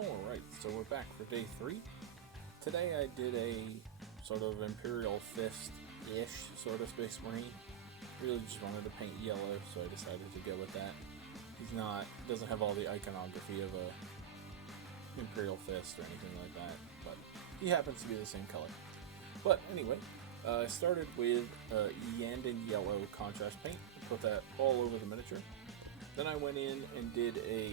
Alright, so we're back for day 3. Today I did a sort of Imperial Fist-ish sort of Space Marine. Really just wanted to paint yellow, so I decided to go with that. Doesn't have all the iconography of a Imperial Fist or anything like that, but he happens to be the same color. But anyway, I started with Yandan yellow contrast paint, put that all over the miniature. Then I went in and did a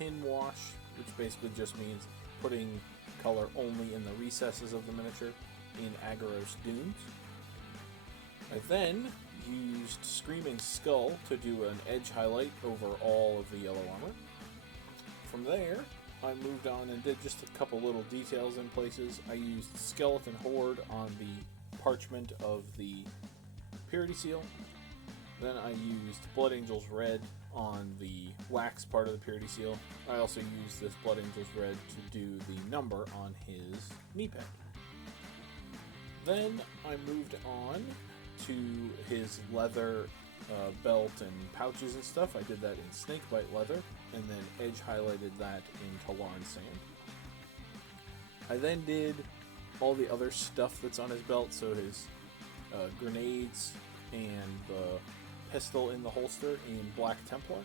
pin wash, which basically just means putting color only in the recesses of the miniature in Agaros Dunes. I then used Screaming Skull to do an edge highlight over all of the yellow armor. From there, I moved on and did just a couple little details in places. I used Skeleton Horde on the parchment of the Purity Seal. Then I used Blood Angel's Red on the wax part of the Purity Seal. I also used this Blood Angel's Red to do the number on his knee pad. Then I moved on to his leather belt and pouches and stuff. I did that in Snakebite leather, and then edge highlighted that in Talarn Sand. I then did all the other stuff that's on his belt, so his grenades and the pistol in the holster in Black Templar,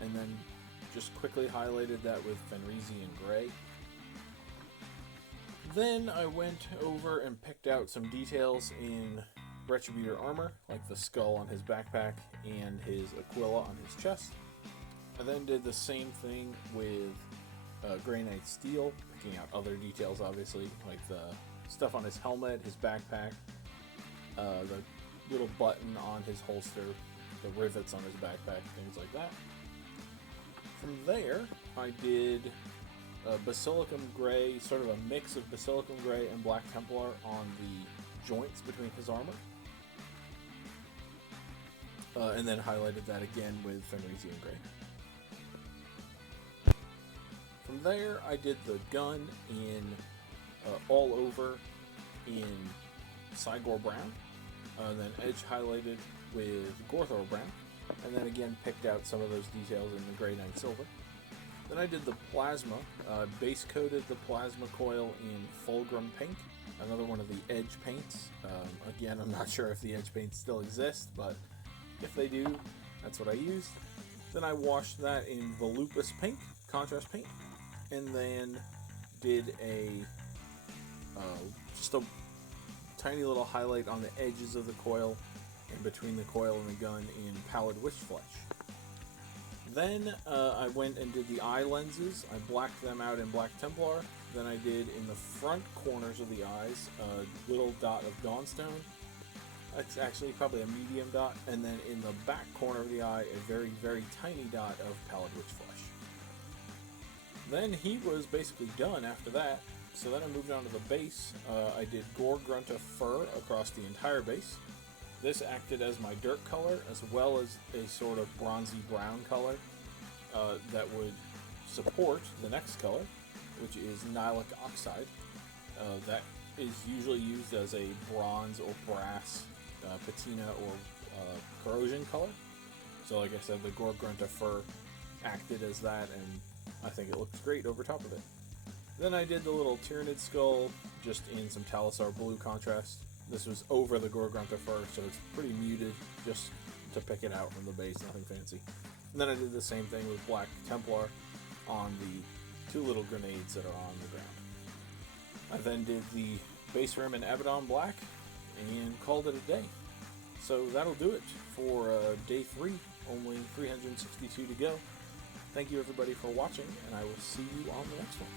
and then just quickly highlighted that with Fenrisian Gray. Then I went over and picked out some details in Retributor armor, like the skull on his backpack and his Aquila on his chest. I then did the same thing with Grey Knight Steel, picking out other details obviously, like the stuff on his helmet, his backpack, the little button on his holster, the rivets on his backpack, things like that. From there, I did Basilicum Gray, sort of a mix of Basilicum Gray and Black Templar on the joints between his armor. And then highlighted that again with Fenrisian Gray. From there, I did the gun in all over in Cygor Brown. Then edge highlighted with Gorthor Brown, and then again picked out some of those details in the Grey Knight Silver. Then I did the plasma, base coated the plasma coil in Fulgrim Pink, another one of the edge paints. Again, I'm not sure if the edge paints still exist, but if they do, that's what I used. Then I washed that in Volupus Pink, contrast paint, and then did just a tiny little highlight on the edges of the coil and between the coil and the gun in Pallid Wishflesh. Then I went and did the eye lenses. I blacked them out in Black Templar. Then I did in the front corners of the eyes a little dot of Dawnstone. It's actually probably a medium dot. And then in the back corner of the eye, a very, very tiny dot of Pallid Wishflesh. Then he was basically done after that. So then I moved on to the base. I did Gore Grunta Fur across the entire base. This acted as my dirt color, as well as a sort of bronzy brown color that would support the next color, which is Nihilic Oxide. That is usually used as a bronze or brass patina or corrosion color. So like I said, the Gore Grunta Fur acted as that, and I think it looks great over top of it. Then I did the little Tyranid skull, just in some Talisar blue contrast. This was over the Gore Grunta Fur, so it's pretty muted, just to pick it out from the base, nothing fancy. And then I did the same thing with Black Templar on the two little grenades that are on the ground. I then did the base rim in Abaddon Black, and called it a day. So that'll do it for day 3, only 362 to go. Thank you everybody for watching, and I will see you on the next one.